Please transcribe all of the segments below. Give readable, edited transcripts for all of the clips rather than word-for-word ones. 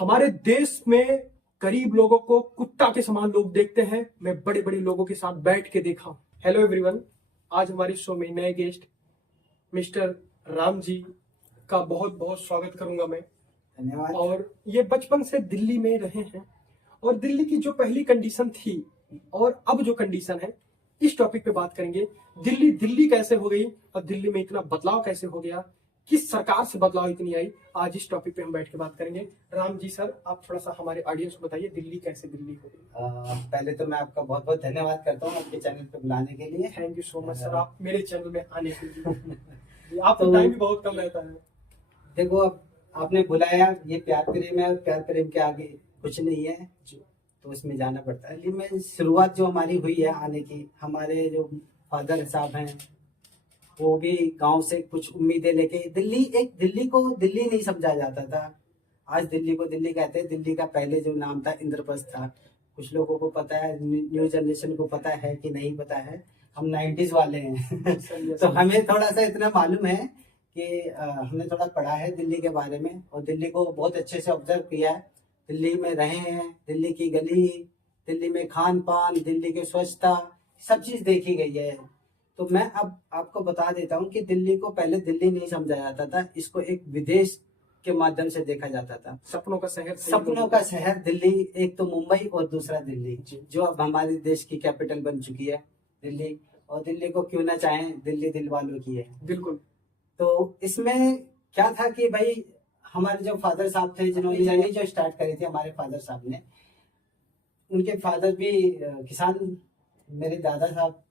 हमारे देश में गरीब लोगों को कुत्ता के समान लोग देखते हैं। मैं बड़े बड़े लोगों के साथ बैठ के देखा हूं। हेलो एवरीवन, आज हमारे शो में नए गेस्ट मिस्टर राम जी का बहुत बहुत स्वागत करूंगा मैं। धन्यवाद। और ये बचपन से दिल्ली में रहे हैं और दिल्ली की जो पहली कंडीशन थी और अब जो कंडीशन है, इस टॉपिक पे बात करेंगे। दिल्ली दिल्ली कैसे हो गई और दिल्ली में इतना बदलाव कैसे हो गया, किस सरकार से बदलाव इतनी आई, आज इस टॉपिक पे हम बैठ के बात करेंगे। राम जी सर, आप थोड़ा सा हमारे ऑडियंस को बताइए दिल्ली कैसे दिल्ली हो गई। पहले तो मैं आपका बहुत बहुत धन्यवाद करता हूँ आपके चैनल पे बुलाने के लिए। Thank you so much sir, आप मेरे चैनल में आने के लिए। आपका तो टाइम भी बहुत कम रहता है। देखो, अब आपने बुलाया, ये प्यार प्रेम है और प्यार प्रेम के आगे कुछ नहीं है जी। तो उसमें जाना पड़ता है। दिल्ली में शुरुआत जो हमारी हुई है आने की, हमारे जो फादर साहब हैं वो भी गांव से कुछ उम्मीदें लेके दिल्ली को दिल्ली नहीं समझा जाता था। आज दिल्ली को दिल्ली कहते हैं। दिल्ली का पहले जो नाम था इंद्रप्रस्थ था। कुछ लोगों को पता है, न्यू जनरेशन को पता है कि नहीं पता है, हम 90s वाले हैं तो हमें थोड़ा सा इतना मालूम है कि हमने थोड़ा पढ़ा है दिल्ली के बारे में और दिल्ली को बहुत अच्छे से ऑब्जर्व किया है। दिल्ली में रहे हैं, दिल्ली की गली, दिल्ली में खान पान, दिल्ली की स्वच्छता, सब चीज देखी गई है। तो मैं अब आपको बता देता हूँ कि दिल्ली को पहले दिल्ली नहीं समझा जाता था, इसको एक विदेश के माध्यम से देखा जाता था। सपनों का शहर, सपनों का शहर दिल्ली, एक तो मुंबई और दूसरा दिल्ली, जो अब हमारे देश की कैपिटल बन चुकी है दिल्ली। और दिल्ली को क्यों ना चाहें, दिल्ली दिल वालों की है। बिल्कुल। तो इसमें क्या था कि भाई हमारे जो फादर साहब थे, जिन्होंने जर्नी जो स्टार्ट करी थी, हमारे फादर साहब ने, उनके फादर भी किसान, मेरे दादा साहब।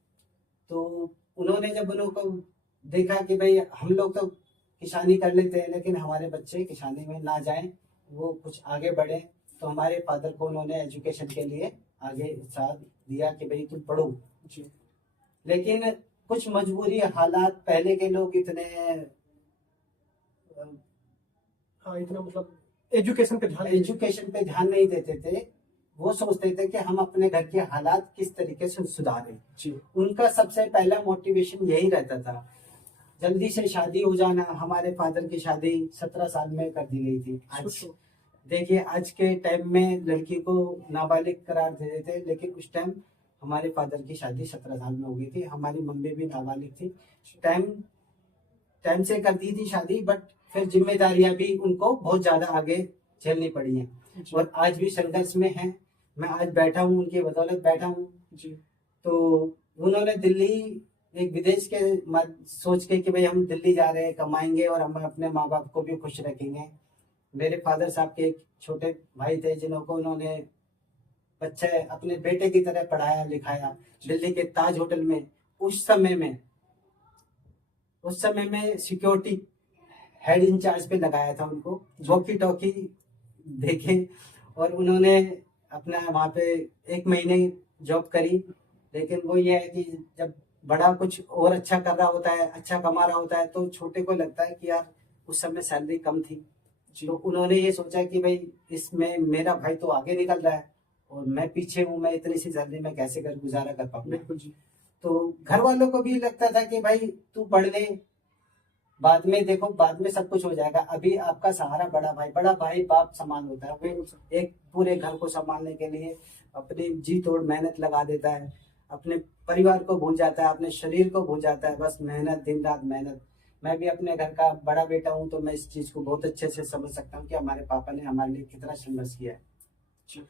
तो उन्होंने जब उनको देखा कि भाई हम लोग तो किसानी कर लेते हैं लेकिन हमारे बच्चे किसानी में ना जाएं, वो कुछ आगे बढ़े, तो हमारे फादर को उन्होंने एजुकेशन के लिए आगे साथ दिया कि भाई तुम पढ़ो। लेकिन कुछ मजबूरी हालात, पहले के लोग इतने इतना मतलब एजुकेशन पे ध्यान नहीं देते थे। वो सोचते थे कि हम अपने घर के हालात किस तरीके से सुधारें। उनका सबसे पहला मोटिवेशन यही रहता था, जल्दी से शादी हो जाना। हमारे फादर की शादी 17 साल में कर दी गई थी। आज देखिए, आज के टाइम में लड़की को नाबालिग करार दे देते, लेकिन उस टाइम हमारे फादर की शादी 17 साल में हो गई थी। हमारी मम्मी भी नाबालिग थी, टाइम से कर दी थी शादी, बट फिर जिम्मेदारियां भी उनको बहुत ज्यादा आगे झेलनी पड़ी हैं और आज भी संघर्ष में है। मैं आज बैठा हूँ, उनकी बदौलत बैठा हूँ। तो उन्होंने दिल्ली एक विदेश के सोच के कि भाई हम दिल्ली जा रहे हैं, कमाएंगे और हम अपने माँ बाप को भी खुश रखेंगे। मेरे फादर साहब के एक छोटे भाई थे जिनको उन्होंने बच्चे अपने बेटे की तरह पढ़ाया लिखाया दिल्ली के ताज होटल में। उस समय में सिक्योरिटी हेड इंचार्ज पे लगाया था उनको, वॉकी टॉकी देखे और उन्होंने अपना वहाँ पे 1 महीने जॉब करी। लेकिन वो ये है कि जब बड़ा कुछ और अच्छा कर रहा होता है, अच्छा कमा रहा होता है, तो छोटे को लगता है कि यार उस समय सैलरी कम थी। तो उन्होंने ये सोचा कि भाई इसमें मेरा भाई तो आगे निकल रहा है और मैं पीछे हूँ, मैं इतनी सी सैलरी में कैसे कर गुजारा कर पाऊंगा। बिल्कुल जी। तो घर वालों को भी लगता था कि भाई तू पढ़ ले, बाद में देखो, बाद में सब कुछ हो जाएगा। अभी आपका सहारा बड़ा भाई बाप समान होता है। वो एक पूरे घर को संभालने के लिए अपनी जी तोड़ मेहनत लगा देता है, अपने परिवार को भूल जाता है, अपने शरीर को भूल जाता है, बस मेहनत, दिन रात मेहनत। मैं भी अपने घर का बड़ा बेटा हूँ तो मैं इस चीज को बहुत अच्छे से समझ सकता हूँ कि हमारे पापा ने हमारे लिए कितना संघर्ष किया है।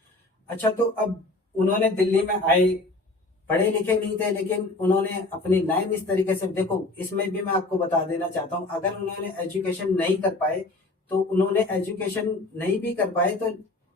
अच्छा, तो अब उन्होंने दिल्ली में आए, पढ़े लिखे नहीं थे लेकिन उन्होंने अपनी लाइन इस तरीके से, देखो इसमें भी मैं आपको बता देना चाहता हूँ, अगर उन्होंने एजुकेशन नहीं कर पाए तो उन्होंने एजुकेशन नहीं भी कर पाए तो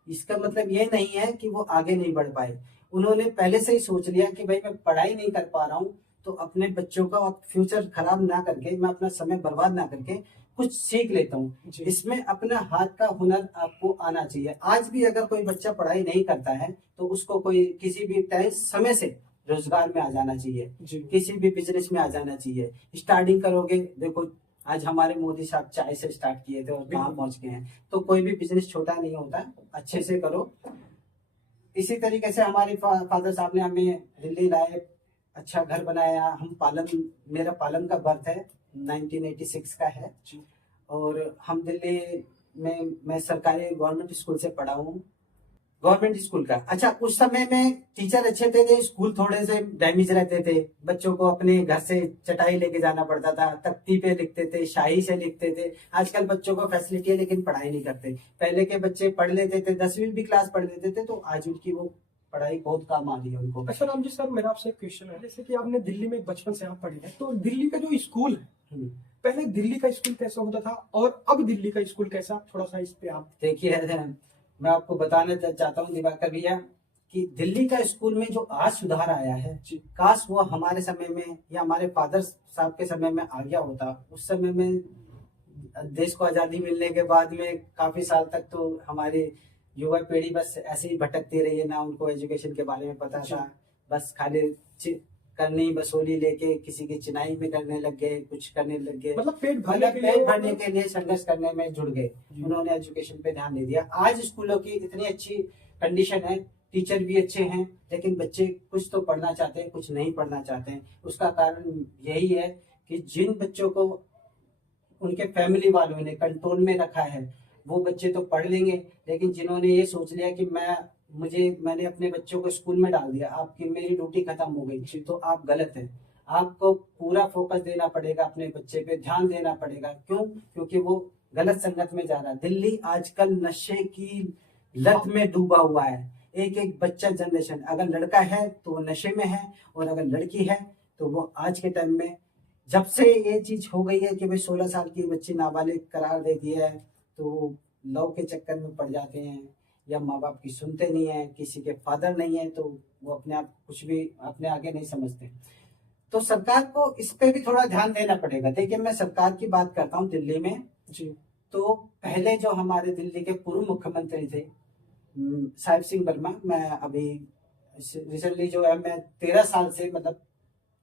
इसका मतलब ये नहीं है कि वो आगे नहीं बढ़ पाए। उन्होंने पहले से ही सोच लिया कि भाई मैं पढ़ाई नहीं कर पा रहा हूँ तो अपने बच्चों का फ्यूचर खराब ना करके, मैं अपना समय बर्बाद ना करके कुछ सीख लेता हूँ। इसमें अपना हाथ का हुनर आपको आना चाहिए। आज भी अगर कोई बच्चा पढ़ाई नहीं करता है तो उसको कोई किसी भी टाइम समय से रोजगार में आ जाना चाहिए, किसी भी बिजनेस में आ जाना चाहिए। स्टार्टिंग करोगे, देखो आज हमारे मोदी साहब चाय से स्टार्ट किए थे और कहाँ पहुंच गए हैं। तो कोई भी बिजनेस छोटा नहीं होता, अच्छे से करो। इसी तरीके से हमारे फादर साहब ने हमें दिल्ली लाए, अच्छा घर बनाया। मेरा पालन का बर्थ है 1986 का है और हम दिल्ली में मैं सरकारी गवर्नमेंट स्कूल से पढ़ा हूँ, गवर्नमेंट स्कूल का। अच्छा, उस समय में टीचर अच्छे थे, स्कूल थोड़े से डैमेज रहते थे, बच्चों को अपने घर से चटाई लेके जाना पड़ता था, तख्ती पे लिखते थे, शाही से लिखते थे। आजकल बच्चों को फैसिलिटी है लेकिन पढ़ाई नहीं करते। पहले के बच्चे पढ़ लेते थे, 10वीं भी क्लास पढ़ लेते थे, तो आज उनकी वो पढ़ाई बहुत काम आ रही है उनको। अच्छा राम जी सर, मेरा आपसे एक क्वेश्चन है, जैसे कि आपने दिल्ली में बचपन से आप पढ़े हैं, तो दिल्ली का जो स्कूल है, हम्म। पहले दिल्ली का स्कूल कैसा होता था और अब दिल्ली का स्कूल कैसा, थोड़ा सा इस पे आप। देखिए, मैं आपको बताना चाहता हूँ दिवाकर भैया कि दिल्ली का स्कूल में जो आज सुधार आया है, काश वो हमारे समय में या हमारे फादर साहब के समय में आ गया होता। उस समय में देश को आजादी मिलने के बाद में काफी साल तक तो हमारी युवा पीढ़ी बस ऐसे ही भटकती रही है, ना उनको एजुकेशन के बारे में पता था, बस खाली करनी वसूली लेके किसी की चिनाई में करने लग गए, कुछ करने लग गए, मतलब पेट भरने के लिए संघर्ष करने में जुड़ गए। उन्होंने एजुकेशन पे ध्यान नहीं दिया। आज स्कूलों की इतनी अच्छी कंडीशन है, टीचर भी अच्छे हैं, लेकिन बच्चे कुछ तो पढ़ना चाहते हैं, कुछ नहीं पढ़ना चाहते हैं। उसका कारण यही है कि जिन बच्चों को उनके फैमिली वालों ने कंट्रोल में रखा है वो बच्चे तो पढ़ लेंगे, लेकिन जिन्होंने ये सोच लिया कि मैंने अपने बच्चों को स्कूल में डाल दिया, आपकी मेरी ड्यूटी खत्म हो गई, तो आप गलत हैं। आपको पूरा फोकस देना पड़ेगा, अपने बच्चे पे ध्यान देना पड़ेगा। क्यों? क्योंकि वो गलत संगत में जा रहा है। दिल्ली आजकल नशे की लत में डूबा हुआ है। एक एक बच्चा जनरेशन, अगर लड़का है तो वो नशे में है, और अगर लड़की है तो वो आज के टाइम में, जब से ये चीज हो गई है कि भाई 16 साल की बच्ची नाबालिग करार दे दी है, तो लव के चक्कर में पड़ जाते हैं, या माँ बाप की सुनते नहीं है, किसी के फादर नहीं है, तो वो अपने आप कुछ भी अपने आगे नहीं समझते। तो सरकार को इस पे भी थोड़ा ध्यान देना पड़ेगा। देखिए, मैं सरकार की बात करता हूँ दिल्ली में जी, तो पहले जो हमारे दिल्ली के पूर्व मुख्यमंत्री थे साहिब सिंह वर्मा, मैं अभी रिसेंटली जो है, मैं 13 साल से मतलब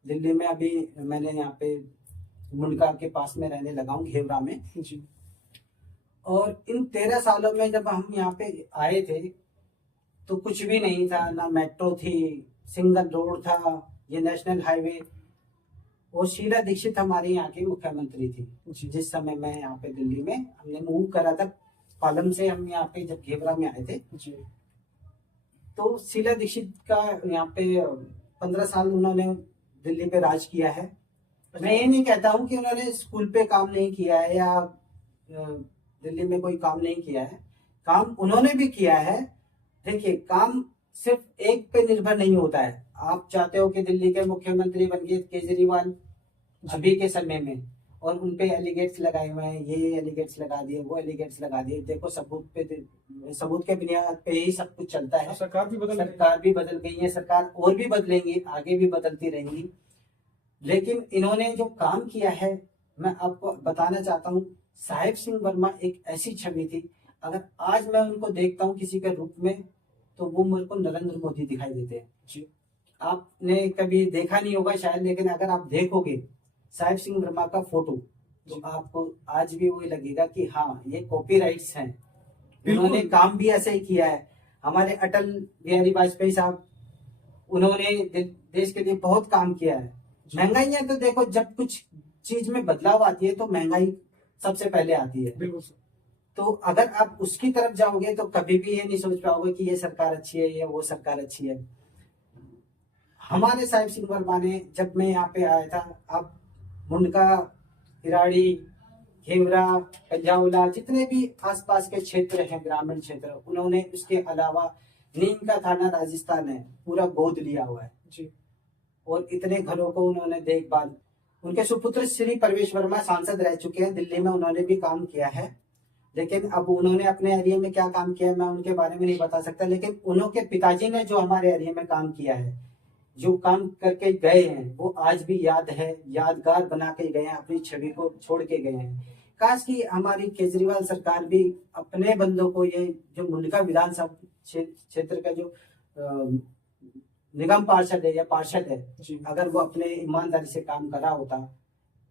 दिल्ली में, अभी मैंने यहाँ पे मुंडका के पास में रहने लगा हूँ, घेवरा में जी। और इन 13 सालों में जब हम यहाँ पे आए थे तो कुछ भी नहीं था, ना मेट्रो थी, सिंगल रोड था, ये नेशनल हाईवे। और शीला दीक्षित हमारे यहाँ की मुख्यमंत्री थी जिस समय मैं यहाँ पे दिल्ली में, हमने मूव करा था पालम से, हम यहाँ पे जब घेवरा में आए थे जी। तो शीला दीक्षित का यहाँ पे 15 साल उन्होंने दिल्ली पे राज किया है। मैं ये नहीं कहता हूँ कि उन्होंने स्कूल पे काम नहीं किया है या दिल्ली में कोई काम नहीं किया है, काम उन्होंने भी किया है। देखिए, काम सिर्फ एक पे निर्भर नहीं होता है। आप चाहते हो कि दिल्ली के मुख्यमंत्री बन गए केजरीवाल अभी के समय में, और उनपे एलिगेट्स लगाए हुए हैं, ये एलिगेट्स लगा दिए, वो एलिगेट्स लगा दिए, देखो सबूत के बुनियाद पे ही सब कुछ चलता है। सरकार भी बदल गई है, सरकार और भी बदलेंगी, आगे भी बदलती रहेंगी। लेकिन इन्होंने जो काम किया है, मैं आपको बताना चाहता हूँ, साहिब सिंह वर्मा एक ऐसी छवि थी, अगर आज मैं उनको देखता हूँ किसी के रूप में तो वो मेरे को नरेंद्र मोदी दिखाई देते हैं जी। आपने कभी देखा नहीं होगा शायद, लेकिन अगर आप देखोगे साहिब सिंह वर्मा का फोटो तो आपको आज भी वही लगेगा कि हाँ, ये कॉपीराइट्स हैं, उन्होंने काम भी ऐसे ही किया है। हमारे अटल बिहारी वाजपेयी साहब, उन्होंने देश के लिए बहुत काम किया है। महंगाई तो देखो, जब कुछ चीज में बदलाव आती है तो महंगाई सबसे पहले आती है। बिल्कुल। तो अगर आप उसकी तरफ जाओगे तो कभी भी ये नहीं सोच पाओगे कि ये सरकार अच्छी है या वो सरकार अच्छी है। हमारे साहिब सिंह वर्मा ने, जब मैं यहाँ पे आया था, आप मुंडका, इराड़ी, घेवरा, कंजावला, जितने भी आसपास के क्षेत्र हैं, ग्रामीण क्षेत्र, उन्होंने उसके अलावा नीम का थाना राजस्थान है, पूरा गोद लिया हुआ है जी। और इतने घरों को उन्होंने देखभाल, उनके सुपुत्र श्री परवेश वर्मा सांसद रह चुके हैं दिल्ली में, उन्होंने भी काम किया है। लेकिन अब उन्होंने अपने एरिया में क्या काम किया है मैं उनके बारे में नहीं बता सकता, लेकिन उनके पिताजी ने जो हमारे एरिया में काम किया है, जो काम करके गए हैं, वो आज भी याद है, यादगार बना के गए हैं, अपनी छवि को छोड़ के गए हैं। काश कि हमारी केजरीवाल सरकार भी अपने बंदों को, ये जो मुंडका विधानसभा क्षेत्र का जो निगम पार्षद है या पार्षद है, अगर वो अपने ईमानदारी से काम करा होता,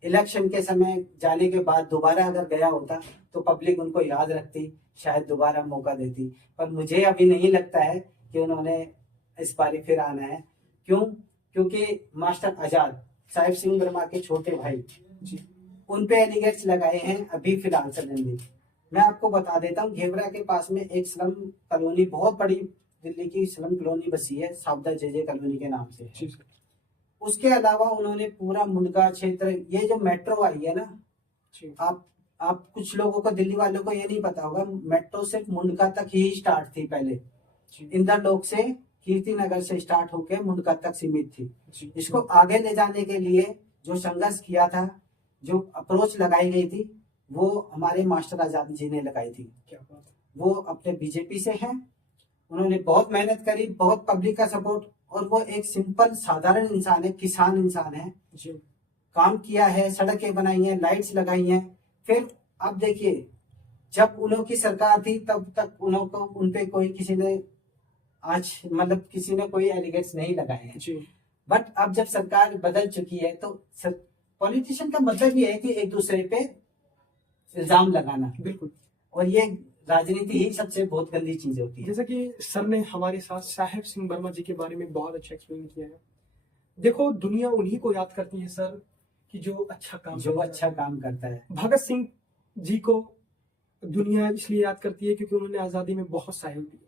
इलेक्शन के समय जाने के बाद दोबारा अगर गया होता तो पब्लिक उनको याद रखती, शायद दोबारा मौका देती। पर मुझे अभी नहीं लगता है कि उन्होंने इस बारी फिर आना है। क्यों? क्योंकि मास्टर आजाद, साहिब सिंह वर्मा के छोटे भाई, उन पे एलिगेट्स लगाए हैं अभी फिलहाल सडनली। मैं आपको बता देता हूँ, घेवरा के पास में एक स्लम कॉलोनी बहुत बड़ी दिल्ली की स्लम कॉलोनी बसी है, सावदा जेजे कॉलोनी के नाम से। जी सर। उसके अलावा उन्होंने पूरा मुंडका क्षेत्र, ये जो मेट्रो आई है ना, जी आप कुछ लोगों को, दिल्ली वालों को ये नहीं पता होगा, मेट्रो सिर्फ मुंडका तक ही स्टार्ट थी पहले। जी इंदरलोक से, कीर्ति नगर से स्टार्ट होकर मुंडका तक सीमित थी। जी। इसको आगे ले जाने के लिए जो संघर्ष किया था, जो अप्रोच लगाई गई थी, वो हमारे मास्टर आजाद जी ने लगाई थी। क्या बात है। वो अपने बीजेपी से हैं, उन्होंने बहुत मेहनत करी, बहुत पब्लिक का सपोर्ट, और वो एक सिंपल साधारण इंसान है, किसान इंसान है, जी काम किया है, सड़कें बनाई हैं, लाइट्स लगाई हैं। फिर अब देखिए, जब उन्हों की सरकार थी तब तक उन्हों को, उनपे कोई किसी ने आज मतलब किसी ने कोई एलिगेट्स नहीं लगाए हैं। जी बट अब जब सरकार बदल चुकी है तो पॉलिटिशियन का मतलब ये है कि एक दूसरे पे इल्जाम लगाना, बिल्कुल। और ये राजनीति ही सबसे बहुत गंदी चीज होती है। जैसा कि सर ने हमारे साथ साहेब सिंह वर्मा जी के बारे में बहुत अच्छा एक्सप्लेन किया है। देखो, दुनिया उन्हीं को याद करती है सर कि जो अच्छा काम जो करता है। अच्छा काम करता है। भगत सिंह जी को दुनिया इसलिए याद करती है क्योंकि उन्होंने आजादी में बहुत सहयोग दिया।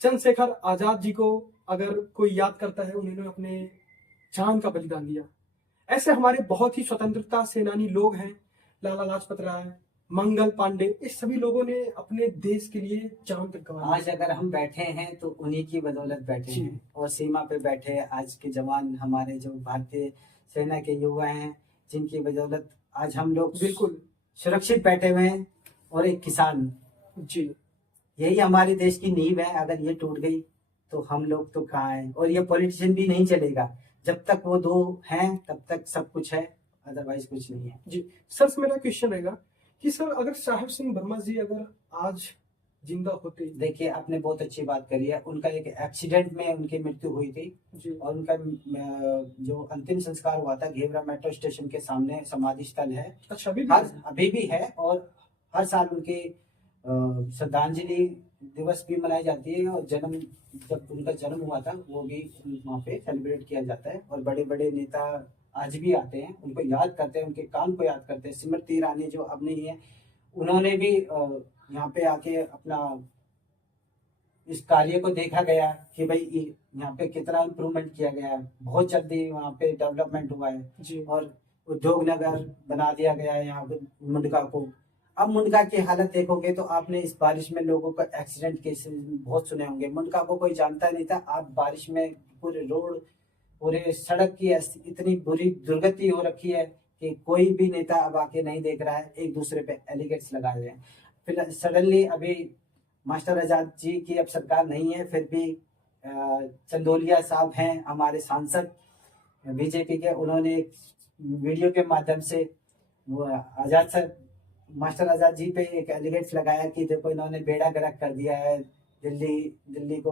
चंद्रशेखर आजाद जी को अगर कोई याद करता है, उन्होंने अपने जान का बलिदान दिया। ऐसे हमारे बहुत ही स्वतंत्रता सेनानी लोग हैं, लाला लाजपत राय, मंगल पांडे, इस सभी लोगों ने अपने देश के लिए जान तक गंवा दी। आज अगर हम बैठे हैं तो उन्हीं की बदौलत बैठे जी। हैं, और सीमा पे बैठे हैं आज के जवान, हमारे जो भारतीय सेना के युवा हैं, जिनकी बदौलत आज हम लोग बिल्कुल। सुरक्षित बैठे हुए हैं। और एक किसान, जी यही हमारे देश की नींव है। अगर ये टूट गई तो हम लोग तो कहाँ हैं, और ये पॉलिटिशियन भी नहीं चलेगा। जब तक वो दो हैं तब तक सब कुछ है, अदरवाइज कुछ नहीं है। जी। सर, मेरा क्वेश्चन रहेगा कि सर, अगर साहेब सिंह वर्मा जी अगर आज जिंदा होते। देखिए, आपने बहुत अच्छी बात करी है। उनका एक एक्सीडेंट में उनकी मृत्यु हुई थी, जी और उनका जो अंतिम संस्कार हुआ था, घेवरा मेट्रो स्टेशन के सामने समाधि स्थल है। अच्छा, अभी अभी भी है, और हर साल उनकी श्रद्धांजलि दिवस भी मनाई जाती है, और जब उनका जन्म हुआ था वो भी वहाँ पे सेलिब्रेट किया जाता है। और बड़े बड़े नेता आज भी आते हैं, उनको याद करते हैं, उनके काम को याद करते हैं। स्मृति ईरानी जो अब नहीं है, उन्होंने भी यहाँ पे आके अपना इस कार्य को देखा गया कि भाई यहाँ पे कितना इम्प्रूवमेंट किया गया है। बहुत जल्दी वहाँ पे डेवलपमेंट हुआ है, जी और उद्योग नगर बना दिया गया है यहाँ पे मुंडका को। अब मुंडका की हालत देखोगे तो आपने इस बारिश में लोगों का एक्सीडेंट केसेस बहुत सुने होंगे। मुंडका को कोई जानता नहीं था, आप बारिश में पूरे रोड, पूरे सड़क की इतनी बुरी दुर्गति हो रखी है कि कोई भी नेता अब आके नहीं देख रहा है, एक दूसरे पे एलिगेट्स लगाए हुए हैं। फिर सडनली अभी मास्टर आजाद जी की अब सरकार नहीं है, फिर भी चंदोलिया साहब हैं हमारे सांसद बीजेपी के, उन्होंने एक वीडियो के माध्यम से वो आजाद सर, मास्टर आजाद जी पे एक एलिगेट्स लगाया कि देखो इन्होंने बेड़ा गर्क कर दिया है, दिल्ली को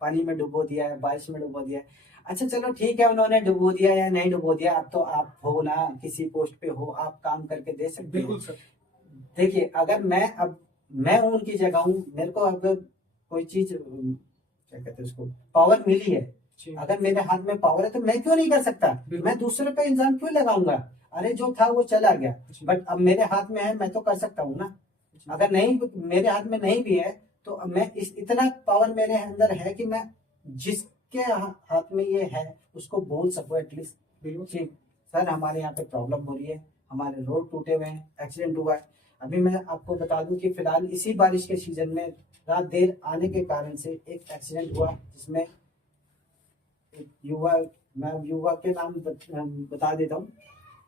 पानी में डुबो दिया है, बारिश में डुबो दिया है। अच्छा चलो ठीक है, उन्होंने डुबो दिया या नहीं डुबो दिया, अब तो आप हो ना, किसी पोस्ट पे हो, आप काम करके दे सकते बिल्कुल हो। सर। देखिए, अगर मैं हूं उनकी जगह हूं, मेरे को अगर कोई चीज क्या कहते हैं उसको, पावर मिली है, जी अगर मेरे हाथ में पावर है तो मैं क्यों नहीं कर सकता? बिल्कुल। मैं दूसरे पे इल्जाम क्यों लगाऊंगा? अरे जो था वो चला गया, जी। बट अब मेरे हाथ में है, मैं तो कर सकता हूँ ना। जी। अगर नहीं, मेरे हाथ में नहीं भी है, तो अब मैं इतना पावर मेरे अंदर है कि मैं जिसके हाथ में ये है उसको बोल सकूं एटलीस्ट बिल्कुल। कि सर हमारे यहाँ पे प्रॉब्लम हो रही है, हमारे रोड टूटे हुए हैं, एक्सीडेंट हुआ है। अभी मैं आपको बता दूं कि फिलहाल इसी बारिश के सीजन में रात देर आने के कारण से एक एक्सीडेंट हुआ, जिसमें एक मैं युवा के नाम बता देता हूँ।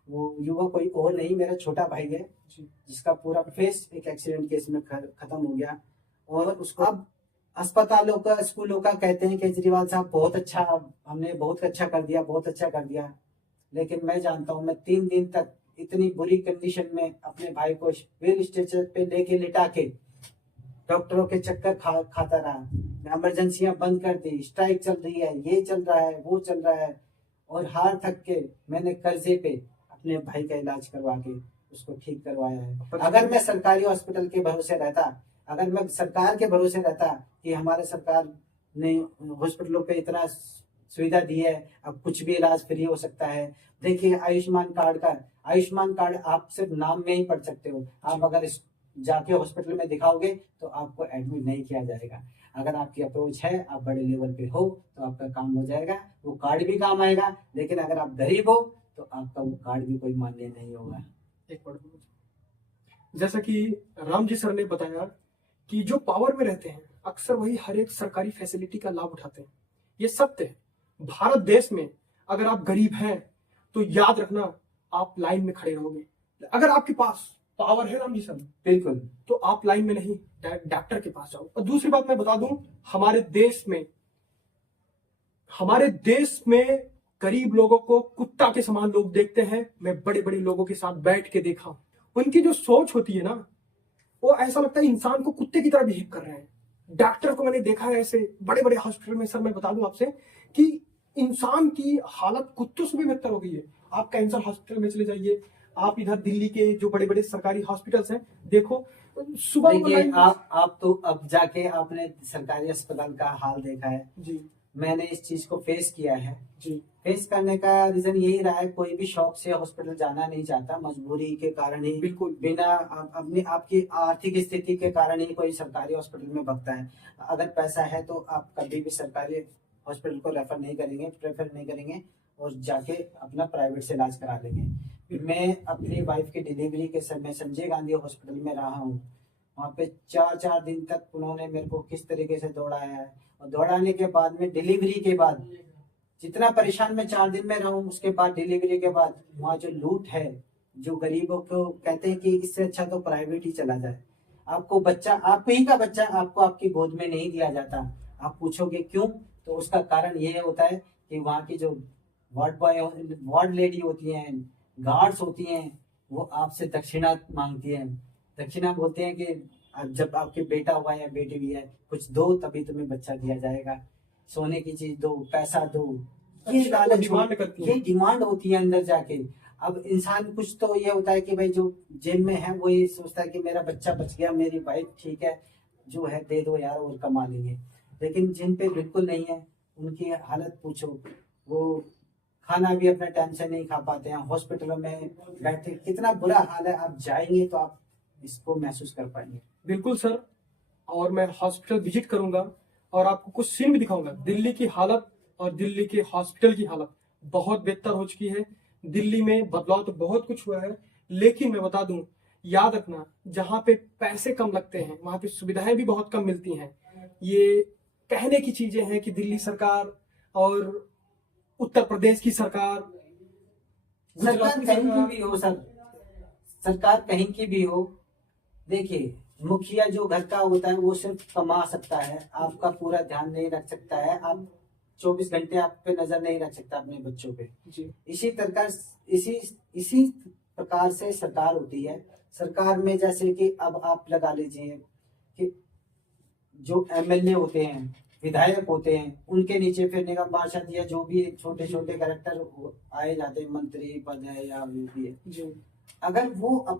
वो युवा कोई और नहीं, मेरा छोटा भाई है, जिसका पूरा फेस एक एक्सीडेंट केस में खत्म हो गया। और उसको अब अस्पतालों का, स्कूलों का कहते हैं केजरीवाल साहब बहुत अच्छा, हमने बहुत अच्छा कर दिया, बहुत अच्छा कर दिया। लेकिन मैं जानता हूँ, मैं 3 दिन तक इतनी बुरी कंडीशन में अपने भाई को व्हील स्ट्रेचर पे लेके लिटा के डॉक्टरों के चक्कर खाता रहा। इमरजेंसियां बंद कर दी, स्ट्राइक चल रही है, ये चल रहा है, वो चल रहा है, और हार थक के मैंने कर्जे पे अपने भाई का इलाज करवा के उसको ठीक करवाया है। अगर मैं सरकारी हॉस्पिटल के भरोसे रहता, अगर मैं सरकार के भरोसे रहता कि हमारे सरकार ने हॉस्पिटलों पे इतना सुविधा दी है, अब कुछ भी इलाज फ्री हो सकता है। देखिए आयुष्मान कार्ड आप सिर्फ नाम में ही पढ़ सकते हो। आप अगर जाके हॉस्पिटल में दिखाओगे तो आपको एडमिट नहीं किया जाएगा। अगर आपकी अप्रोच है, आप बड़े लेवल पे हो, तो आपका काम हो जाएगा, वो कार्ड भी काम आएगा। लेकिन अगर आप गरीब हो तो आपका वो कार्ड भी कोई मान्य नहीं होगा। एक मिनट। जैसा कि राम जी सर ने बताया कि जो पावर में रहते हैं अक्सर वही हर एक सरकारी फैसिलिटी का लाभ उठाते हैं। ये सत्य है। भारत देश में अगर आप गरीब हैं तो याद रखना आप लाइन में खड़े रहोगे। अगर आपके पास पावर है राम जी सर, बिल्कुल, तो आप लाइन में नहीं, डॉक्टर के पास जाओ। और दूसरी बात मैं बता दूं, हमारे देश में गरीब लोगों को कुत्ता के समान लोग देखते हैं। मैं बड़े बड़े लोगों के साथ बैठ के देखा, उनकी जो सोच होती है ना, वो ऐसा लगता है इंसान को कुत्ते की तरह बिहेव कर रहे हैं। डॉक्टर को मैंने देखा है ऐसे बड़े बड़े हॉस्पिटल में। सर मैं बता दूं आपसे कि इंसान की हालत कुत्तों से भी बेहतर हो गई है। आप कैंसर हॉस्पिटल में चले जाइए, आप इधर दिल्ली के जो बड़े बड़े सरकारी हॉस्पिटल्स हैं देखो, सुबह देखिए आप तो अब जाके आपने सरकारी अस्पताल का हाल देखा है जी मैंने इस चीज को फेस किया है। जी फेस करने का रीजन यही रहा है, कोई भी शौक से हॉस्पिटल जाना नहीं चाहता, मजबूरी के कारण ही, बिल्कुल बिना अपनी आपकी आर्थिक स्थिति के कारण ही कोई सरकारी हॉस्पिटल में भगता है। अगर पैसा है तो आप कभी भी सरकारी हॉस्पिटल को प्रेफर नहीं करेंगे और जाके अपना प्राइवेट से इलाज करा लेंगे। मैं अपनी वाइफ की डिलीवरी के समय संजय गांधी हॉस्पिटल में रहा हूँ। वहाँ पे 4 दिन तक उन्होंने मेरे को किस तरीके से दौड़ाया है, और दौड़ाने के बाद में डिलीवरी के बाद जितना परेशान मैं 4 दिन में रहूं, उसके बाद डिलीवरी के बाद वहाँ जो लूट है, जो गरीबों को कहते हैं कि इससे अच्छा तो प्राइवेट ही चला जाए। आपको बच्चा, आप ही का बच्चा आपको आपकी गोद में नहीं दिया जाता। आप पूछोगे क्यों, तो उसका कारण ये होता है कि वहाँ की जो वार्ड लेडी होती हैं, गार्ड्स होती हैं, वो आपसे दक्षिणा मांगती हैं। दक्षिणा बोलते हैं कि जब आपके बेटा हुआ या बेटी भी है, कुछ दो तभी तुम्हें बच्चा दिया जाएगा, सोने की चीज दो, पैसा दो, ये लालच डिमांड करती ये है। डिमांड होती है अंदर जाके। अब इंसान कुछ तो ये होता है कि भाई जो जेब में है वो ये सोचता है कि मेरा बच्चा बच गया, मेरी वाइफ ठीक है, जो है दे दो यार और कमा लेंगे। लेकिन जिन पे बिल्कुल नहीं है उनकी हालत पूछो, वो खाना भी अपने टाइम से नहीं खा पाते हैं, हॉस्पिटलों में बैठे, कितना बुरा हाल है। आप जाएंगे तो आप इसको महसूस कर पाएंगे। बिल्कुल सर, और मैं हॉस्पिटल विजिट करूंगा और आपको कुछ सीन भी दिखाऊंगा। दिल्ली की हालत और दिल्ली के हॉस्पिटल की हालत बहुत बेहतर हो चुकी है। दिल्ली में बदलाव तो बहुत कुछ हुआ है, लेकिन मैं बता दूं, याद रखना, जहां पे पैसे कम लगते हैं वहां पे सुविधाएं भी बहुत कम मिलती हैं। ये कहने की चीजें हैं कि दिल्ली सरकार और उत्तर प्रदेश की सरकार, सरकार गुजरात की कहीं की सरकार, भी हो सर, सरकार कहीं की भी हो, देखिए मुखिया जो घर का होता है वो सिर्फ कमा सकता है, आपका पूरा ध्यान नहीं रख सकता है। आप 24 घंटे आप पे नजर नहीं रख सकता अपने बच्चों पे। जी इसी प्रकार से सरकार होती है। सरकार में जैसे कि अब आप लगा लीजिए कि जो एमएलए होते हैं, विधायक होते हैं, उनके नीचे फिर निगम पार्षद या जो भी छोटे छोटे कैरेक्टर आए जाते हैं, मंत्री पद है या भी है, जी अगर वो अपने